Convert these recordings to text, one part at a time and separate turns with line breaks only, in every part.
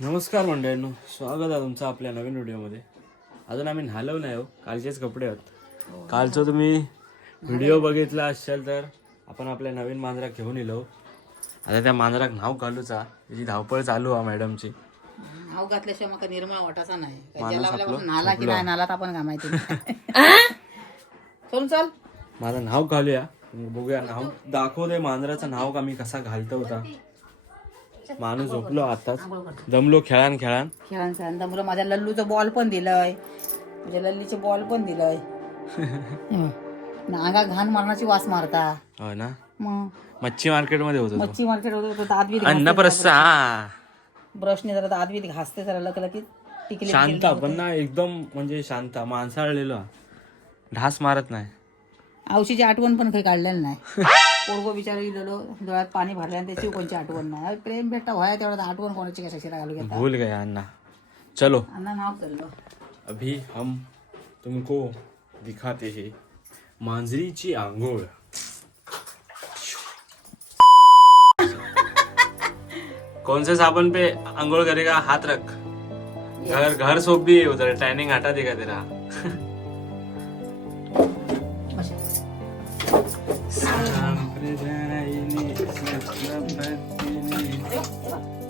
नमस्कार मंडळींनो स्वागत आहे तुमचं आपल्या नवीन व्हिडिओमध्ये. अजून आम्ही न्हालव नाही हो कालचेच कपडे आहेत. कालचं तुम्ही व्हिडिओ बघितला असाल तर आपण आपल्या नवीन मांजराक घेऊन येलो आता त्या मांजराक नाव घालूचा त्याची धावपळ चालू आहे मॅडमची.
नाव घातल्याशिवाय निर्मळ वाटाचा नाही. ज्याला आपल्यापासून नाला की. नाही नाला आपण चल चल.
माझं नाव घालूया. बघूया नाव दाखव दे मांजराचं नाव का मी कसा घालतो होता. माणूस झोपलो आताच. दमलो खेळान खेळान.
खेळान खेळान. मुलं माझ्या लल्लूचं बॉल पण दिलंय. माझ्या लल्लीचे बॉल पण दिलंय. नागा घाण मारण्याची वास मारता.
हो ना? मच्छी मार्केटमध्ये होतो तो.
मच्छी मार्केट होतो दात बीत
अन्न प्रस्थ हा.
ब्रशने जरा बीत घासते जरा लकल की
शांत पण ना एकदम म्हणजे शांत. माणसाळलेलो. ढास मारत नाही.
औशीची आठवण पण काही काढलेली नाही. पोरगो बिचारा गेलेलो डोळ्यात पाणी भरले आणि त्याची कोणची आठवण नाही. प्रेम भेटता व्हाया तेवढा आठवण कोणाची कशा शिरा घालू घेता?
भूल गया अन्ना चलो.
अण्णा नाव चाललो
अभी हम तुमको दिखाते हैं मांजरीची आंघोळ. कौन से साबुन पे आंघोळ करेगा? हाथ रख. घर घर सोप भी उधर. टैनिंग हटा देगा तेरा.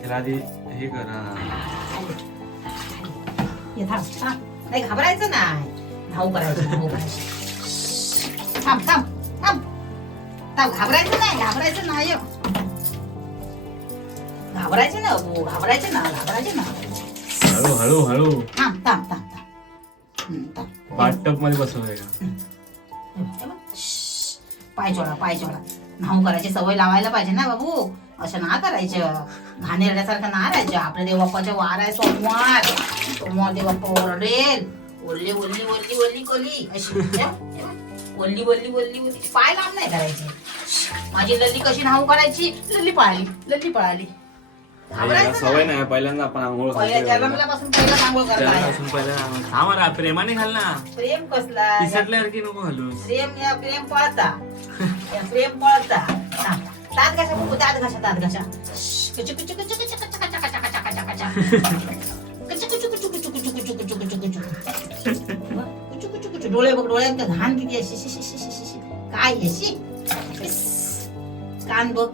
त्याला आधी हे करा.
ये थांब थांब. नाही घाबरायचं नाही. धाव करायचं धाव करायचं थांब थांब थांब. थांब घाबरायचं नाही घाबरायचं नाही. हो. घाबरायचं ना अबू घाबरायचं ना घाबरायचं ना
हळू हळू हळू.
थांब थांब थांब थांब.
बाथटबमध्ये बसवलंय का
हे. पाय जोडा पाय जोडा. नाव करायची सवय लावायला पाहिजे ना बाबू. असं ना करायचं. घाणेरड्यासारखं ना राहायचं. आपल्या देवबाप्पाच्या वार आहे सोमवार. सोमवार देवबाप्पा ओरडेल. ओल्ली ओल्ली ओल्ली ओल्ली कोली. अशी. ओल्ली ओल्ली ओल्ली ओल्ली. पाय लांब नाही करायचे. माझी लल्ली कशी नाव करायची? लल्ली पळाली. लल्ली पळाली.
सवय नाही पहिल्यांदा आपण आंघोळ मला प्रेमाने घाल ना.
प्रेम कसला?
नको घालू
प्रेम या प्रेम पळता. या प्रेम पळता. हा. दात घासा बघू दात घासा दात घासा कुचु कुचु कुचु कुचु कुचु कचा कचा कचा कचा कचा कुचु कुचु कुचु कुचु कुचु कुचु कुचु कुचु कुचु कुचु कुचु कुचु डोळे बघ डोळ्यात घाण किती अशी शी शी शी शी शी शी. काय अशी इस. कान बघ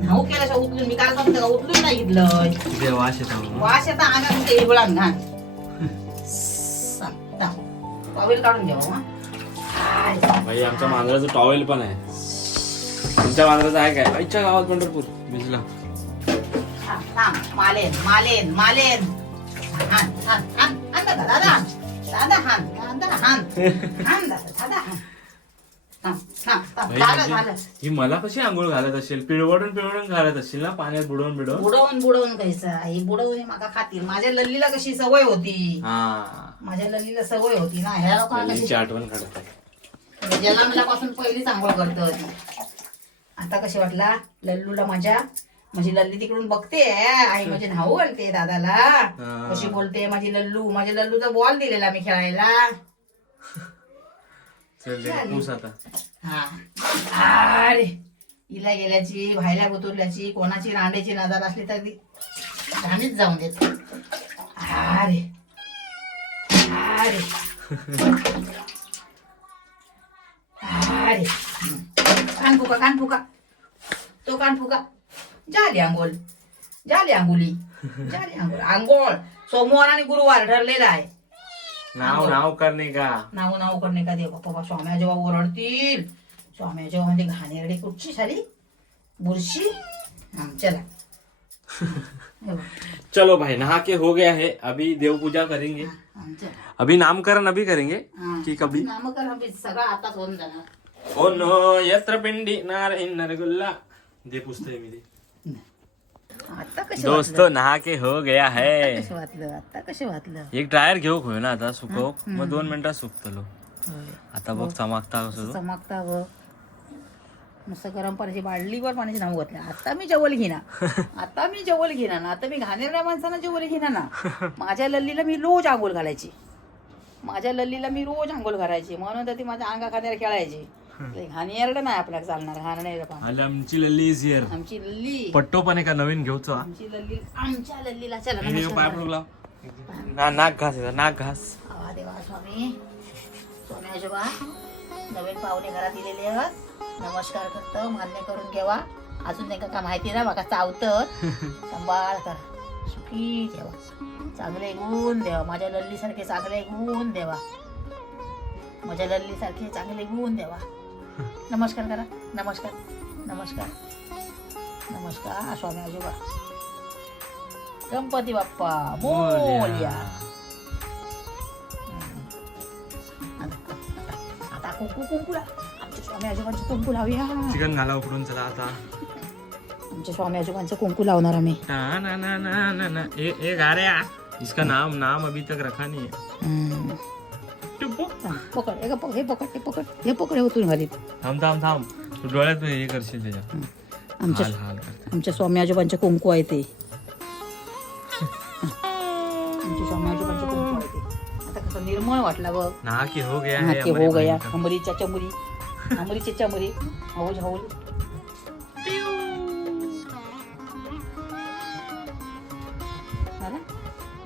नाऊ केल्याशिवाय उचलून मी काय सांगतो का उचलून नाही घेतलं
देवा शेतावर
वास येता अंगात तुमच्या इबळान घाण सांग, दाखव. टॉवेल काढून घ्या हो, हा. आय.
भाई आमच्या मांजराचं टॉवेल पण आहे तुमच्या मांजराचं आहे काय? आईच्या गावात पंढरपूर. भिजला
थांब, थांब. मालेन मालेन मालेन. हान हान हान हान दादा दादा. हान. दादा हान दादा हान. हान दादा दादा हान. थांब, थांब, थांब.
भाई,
झालं
म्हणजे
झालं.
ही मला कशी आंघोळ घालत असेल? पिळवडून पिळवडून घालत असेल ना पाण्यात बुडवून बिडवून?
बुडवून बुडवून कैसा ही बुडवून माका खातील. माझ्या लल्लीला कशी सवय होती.
हा.
माझ्या लल्लीला सवय होती ना. ह्या लोकांना कशी
आठवण काढत आहे.
जन्मल्यापासून पहिली चांगलं करतो होती आता कशी वाटला? लल्लूला माझ्या माझी लल्ली तिकडून बघते आई माझी धावू घालते दादाला. कशी बोलते माझी लल्लू माझ्या लल्लूचा बॉल दिलेला मी खेळायला. हा. अरे हिला गेल्याची भायला गुतुरल्याची कोणाची रांडेची नजर असली तर ती राणीच जाऊन देत. अरे अरे अरे कान फुका कान फुका तो कान फुका झाली आंघोळ झाली आंघोली झाली आंघोळ आंघोळ सोमवार आणि गुरुवार ठरलेला आहे
नाव नाव करणे का
नाव नाव करणे का देवा बाबा स्वाम्या जेव्हा ओरडतील स्वाम्या जेव्हा म्हणजे घाणेरडी कुठची झाली बुरशी चला
चलो भाई नहा के हो गया है अभी देव पूजा करेंगे अभी नामकरण अभी करेंगे. की कभी
नामकरण सगळं आताच होऊन जाणार
ओ नो यत्र पिंडी नारायण नरगुल्ला. दे पुस्तक मी
आता कसे
दोस्तो नहा के हो गया है.
कसं वाटलं? आता कसे वाटलं?
एक ड्रायर घेऊ खोय ना आता? सुकव. मग दोन मिनिटात सुकतलो. आता बघ चमकता कसं तो.
चमकता ग मस्त गरम पाण्याची बाडलीवर पाण्याची नाव घातलं. आता मी जेवल घेना आता मी जेवल घेना ना. आता मी घाणेरड्या माणसांना जेवल घेना ना. माझ्या लल्लीला मी रोज आंघोळ घालायची. माझ्या लल्लीला मी रोज आंघोळ घालायची. म्हणून तर ती माझ्या अंगा खांद्यावर खेळायची. घाणी यारड नाही आपल्याला चालणार? घाण नाही रे पाणी.
आले आमची लल्ली इज हिअर.
आमची लल्ली.
पट्टो पण एका नवीन घेऊचो हा.
आमची लल्ली आमच्या लल्लीला चला
हे
नमस्कार
पाय
करा.
पडला ना नाक घास याचा, नाक घास.
आवा देवा स्वामी. स्वामी आजोबा नवीन पाहुणे घरात दिलेले आहेत. नमस्कार करतो मान्य करून घ्यावा अजून त्यांना का माहिती ना बघा चावतं. सांभाळ करा. सुखी ठेवा. चांगले गुण देवा. माझ्या लल्लीसारखे चांगले गुण देवा. माझ्या लल्लीसारखे चांगले गुण देवा. नमस्कार करा. नमस्कार. नमस्कार. नमस्कार स्वामी आजोबा. गणपती बाप्पा मोल्या आता कुंकू कुंकू ला- आमच्या स्वामी आजोबांचे कुंकू लावूया.
चिकन घाला उकडून चला आता.
आमच्या स्वामी आजोबांचं कुंकू लावणार आम्ही.
ना ना ना ना ना ना. ए ए गाऱ्या. इसका नाम नाम अभी तक रखा नहीं है.
पकड हे पकड हे पकड हे पकड हे पकड हे होतून घालीत.
थांब थांब थांब. तू डोळ्यात हे करशील त्याच्या
आमच्या
हाल हाल करते.
आमच्या स्वामी आजोबांचे कुंकू आहे ते. आमच्या स्वामी आजोबांचे कुंकू आहे ते. आता कसं निर्मळ वाटला बघ.
ना की हो गया
हा
है हमारे
हो गया.
का.
हमरीच्या चमरी हमरीच्या चमरी. हौल हौल.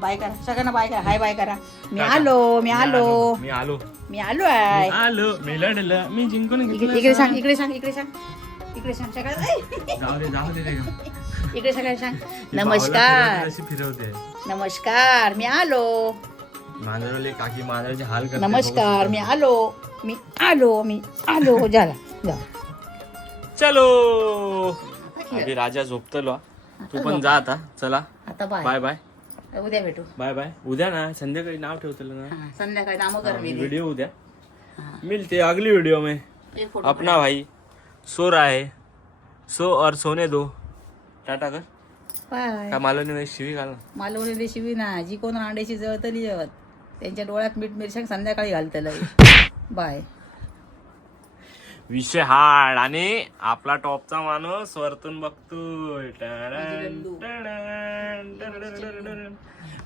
बाय करा. सगळ्यांना बाय करा. हाय बाय करा. मी. आलो मी आलो.
मी आलो.
मी आलो आहे.
आलो. मी लढलं. मी जिंकून
इकडे
घेतलं.
इकडे सांग इकडे सांग इकडे सांग. इकडे सांग सगळ्या
जाऊ दे जाऊ दे रे.
इकडे सगळ्या सांग. नमस्कार.
फिरवते
नमस्कार. मी आलो.
मांजरवाले काकी मांजराचे हाल करते
नमस्कार. मी आलो. मी आलो. मी आलो. झाला जा
चलो. अभी राजा झोपतलो. तू पण जा आता. चला.
आता बाय
बाय.
उद्या भेटू.
Bye bye. उद्या ना संध्याकाळी नाव ठेवतलं ना.
हाँ, संध्याकाळी नामं कर मी
वीडियो उद्या.
हाँ.
मिलते अगली वीडियो में.
एक फोटो
अपना भाई. सो रहा है. सो और सोने दो. टाटा कर.
बाय.
का मालवणी मध्ये शिवी घाल ना.
मालवणी शिवी ना. जी कोण अंड्याची जळतली आहेत त्यांच्या डोळ्यात मीठ मिरशाक संध्याकाळी घालतलं बाय.
विषय हार्ड आणि आपला टॉपचा माणूस वरतून बघतोय.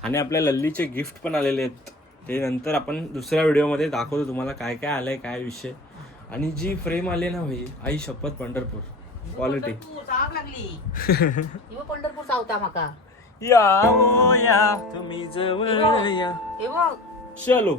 आणि आपल्या लल्लीचे गिफ्ट पण आलेले आहेत ते नंतर आपण दुसऱ्या व्हिडिओमध्ये दाखवतो तुम्हाला काय काय आलंय काय विषय आणि जी फ्रेम आली ना भाई आई शपथ पंढरपूर क्वालिटी
पंढरपूर चावता माका
या या तुम्ही जवळ या चलो